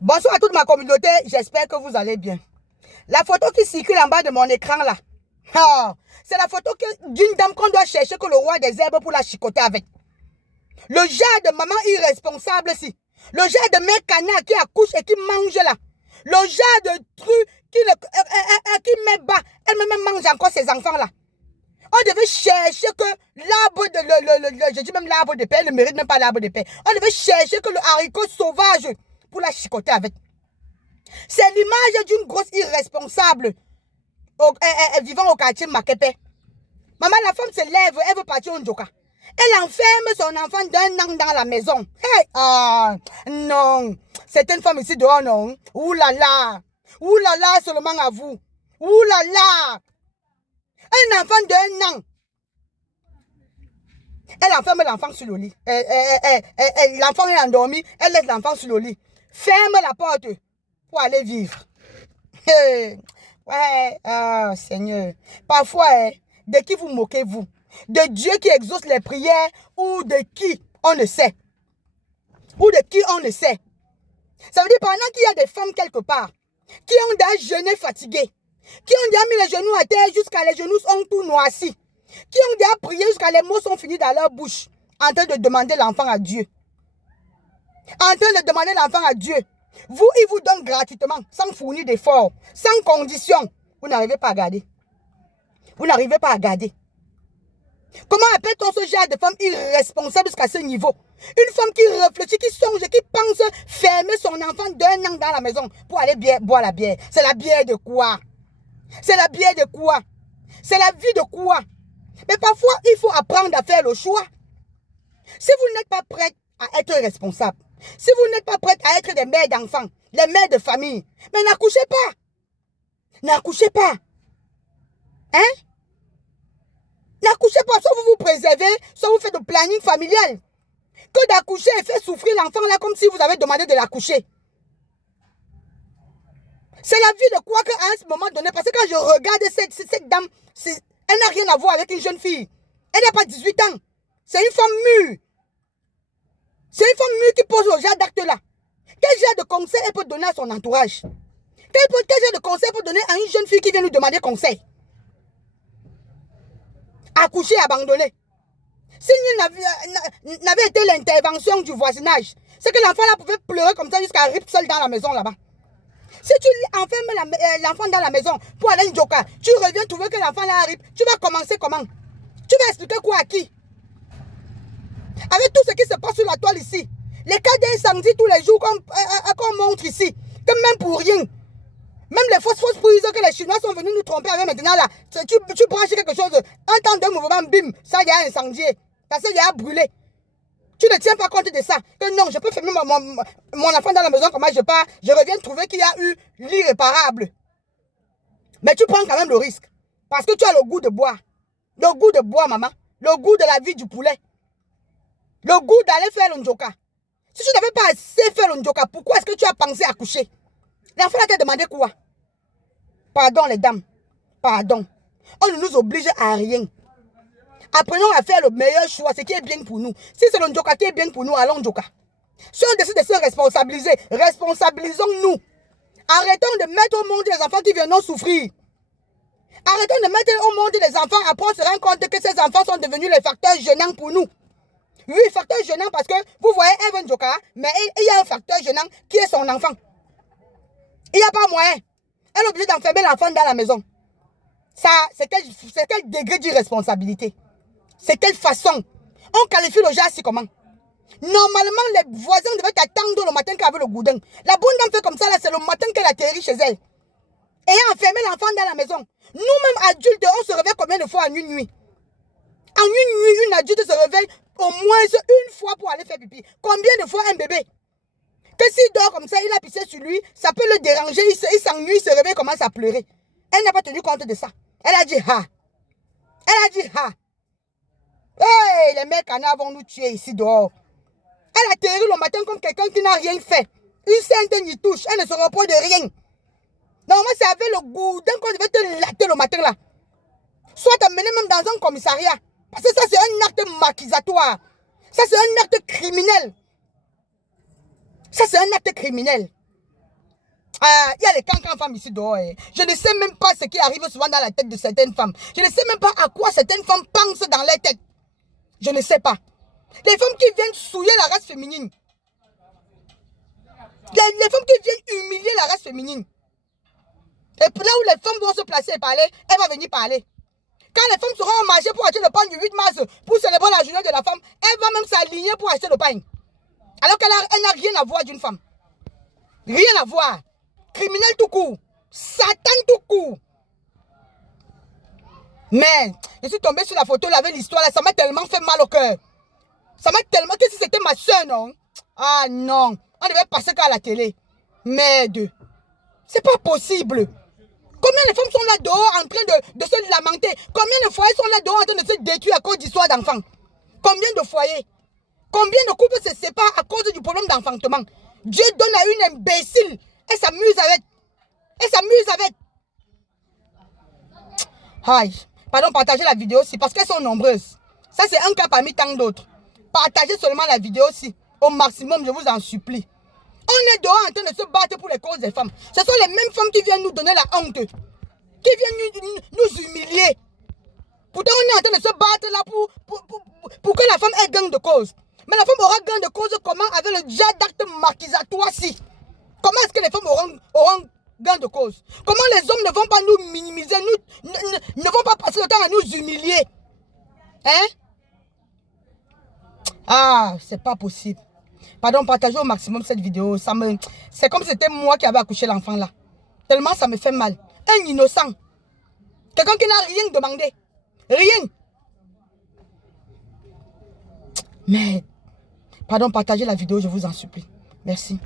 Bonsoir à toute ma communauté, j'espère que vous allez bien. La photo qui circule en bas de mon écran là, c'est la photo d'une dame qu'on doit chercher que le roi des herbes pour la chicoter avec. Le genre de maman irresponsable si. Le genre de mère canard qui accouche et qui mange là. Le genre de truc qui met bas, elle-même mange encore ses enfants là. On devait chercher que l'arbre de... je dis même l'arbre de paix, elle ne mérite même pas l'arbre de paix. On devait chercher que le haricot sauvage pour la chicoter avec. C'est l'image d'une grosse irresponsable vivant au quartier Makepe. Maman, la femme se lève, elle veut partir au Njoka. Elle enferme son enfant d'1 an dans la maison. Hey, non. C'est une femme ici dehors, non. Ouh là là. Ouh là là, seulement à vous. Ouh là là. Un enfant d'1 an. Elle enferme l'enfant sur le lit. L'enfant est endormi. Elle laisse l'enfant sur le lit. Ferme la porte pour aller vivre. Ouais, Seigneur. Parfois, de qui vous moquez-vous? De Dieu qui exauce les prières ou de qui on ne sait? Ou de qui on ne sait? Ça veut dire pendant qu'il y a des femmes quelque part qui ont déjà jeûné fatiguées, qui ont déjà mis les genoux à terre jusqu'à les genoux sont tout noircis, qui ont déjà prié jusqu'à les mots sont finis dans leur bouche, en train de demander l'enfant à Dieu. En train de demander l'enfant à Dieu. Vous, il vous donne gratuitement, sans fournir d'efforts, sans condition. Vous n'arrivez pas à garder. Vous n'arrivez pas à garder. Comment appelle-t-on ce genre de femme irresponsable jusqu'à ce niveau? Une femme qui réfléchit, qui songe, qui pense fermer son enfant d'1 an dans la maison pour aller boire la bière. C'est la bière de quoi? C'est la bière de quoi? C'est la vie de quoi? Mais parfois, il faut apprendre à faire le choix. Si vous n'êtes pas prête à être responsable, si vous n'êtes pas prête à être des mères d'enfants, les mères de famille, mais n'accouchez pas. N'accouchez pas. Hein? N'accouchez pas, soit vous vous préservez, soit vous faites le planning familial. Que d'accoucher et faire souffrir l'enfant là comme si vous avez demandé de l'accoucher. C'est la vie de quoi qu'à un moment donné, parce que quand je regarde cette dame, elle n'a rien à voir avec une jeune fille. Elle n'a pas 18 ans. C'est une femme mûre. C'est une femme mûre qui pose le genre d'acte là. Quel genre de conseil elle peut donner à son entourage? Quel genre de conseil elle peut donner à une jeune fille qui vient lui demander conseil? Accoucher, abandonner. Si nous n'avait été l'intervention du voisinage, c'est que l'enfant là pouvait pleurer comme ça jusqu'à rip seul dans la maison là-bas. Si tu enfermes l'enfant dans la maison pour aller en Joka, tu reviens trouver que l'enfant là arrive, tu vas commencer comment? Tu vas expliquer quoi à qui? Avec tout ce qui se passe sur la toile ici, les cas d'incendie tous les jours qu'on montre ici, que même pour rien, même les fausses prises que les Chinois sont venus nous tromper avec maintenant là, tu branches quelque chose, un temps d'un mouvement, bim, ça y a incendié, ça y a brûlé. Tu ne tiens pas compte de ça. Que non, je peux fermer mon enfant dans la maison, comment je pars, je reviens trouver qu'il y a eu l'irréparable. Mais tu prends quand même le risque. Parce que tu as le goût de boire. Le goût de boire, maman. Le goût de la vie du poulet. Le goût d'aller faire le njoka. Si tu n'avais pas assez fait le njoka, pourquoi est-ce que tu as pensé à coucher? L'enfant t'a demandé quoi? Pardon les dames. Pardon. On ne nous oblige à rien. Apprenons à faire le meilleur choix, ce qui est bien pour nous. Si c'est le njoka qui est bien pour nous, allons njoka. Si on décide de se responsabiliser, responsabilisons-nous. Arrêtons de mettre au monde les enfants qui viennent souffrir. Arrêtons de mettre au monde les enfants, après on se rend compte que ces enfants sont devenus les facteurs gênants pour nous. Oui, facteur gênant parce que, vous voyez, elle veut njoka, mais il y a un facteur gênant qui est son enfant. Il n'y a pas moyen. Elle est obligée d'enfermer l'enfant dans la maison. Ça, c'est quel degré d'irresponsabilité? C'est quelle façon? On qualifie le genre, c'est comment? Normalement, les voisins devaient attendre le matin qu'elle avait le goudin. La bonne dame fait comme ça, là, c'est le matin qu'elle atterrit chez elle. Et enfermer l'enfant dans la maison. Nous-mêmes, adultes, on se réveille combien de fois en une nuit? En une nuit, une adulte se réveille au moins une fois pour aller faire pipi. Combien de fois un bébé? Que s'il dort comme ça, il a pissé sur lui, ça peut le déranger, il s'ennuie, il se réveille, commence à pleurer. Elle n'a pas tenu compte de ça. Elle a dit ha. Elle a dit ha. Hey, les mecs canards vont nous tuer ici dehors. Elle atterrit le matin comme quelqu'un qui n'a rien fait. Une sainte n'y touche, elle ne se repose de rien. Normalement, c'est avec le goudin qu'on devait te latter le matin là. Soit t'amener même dans un commissariat. Parce que ça, c'est un acte maquisatoire. Ça, c'est un acte criminel. Ça, c'est un acte criminel. Il y a les cancans femmes ici dehors. Je ne sais même pas ce qui arrive souvent dans la tête de certaines femmes. Je ne sais même pas à quoi certaines femmes pensent dans leur tête. Je ne sais pas. Les femmes qui viennent souiller la race féminine. Les femmes qui viennent humilier la race féminine. Et là où les femmes vont se placer et parler, elle va venir parler. Quand les femmes seront en marché pour acheter le pain du 8 mars, pour célébrer la journée de la femme, elle va même s'aligner pour acheter le pain. Alors qu'elle n'a rien à voir d'une femme. Rien à voir. Criminel tout court. Satan tout court. Mais, je suis tombée sur la photo, là, avec l'histoire, là, ça m'a tellement fait mal au cœur. Ça m'a tellement... Que si c'était ma soeur, non? Ah non. On devait passer qu'à la télé. Merde. C'est pas possible. Combien de femmes sont là dehors en train de se lamenter? Combien de foyers sont là dehors en train de se détruire à cause d'histoires d'enfants? Combien de foyers? Combien de couples se séparent à cause du problème d'enfantement? Dieu donne à une imbécile. Elle s'amuse avec. Elle s'amuse avec. Aïe. Pardon, partagez la vidéo aussi parce qu'elles sont nombreuses. Ça, c'est un cas parmi tant d'autres. Partagez seulement la vidéo aussi. Au maximum, je vous en supplie. On est dehors en train de se battre pour les causes des femmes. Ce sont les mêmes femmes qui viennent nous donner la honte. Qui viennent nous humilier. Pourtant, on est en train de se battre là pour que la femme ait gain de cause. Mais la femme aura gain de cause comment avec le déjà d'acte marquisatoire-ci? Comment est-ce que les femmes auront gain de cause? Comment les hommes ne vont pas nous minimiser, ne vont pas passer le temps à nous humilier? Hein? Ah, c'est pas possible. Pardon, partagez au maximum cette vidéo. C'est comme si c'était moi qui avais accouché l'enfant là. Tellement ça me fait mal. Un innocent. Quelqu'un qui n'a rien demandé. Rien. Mais, pardon, partagez la vidéo, je vous en supplie. Merci.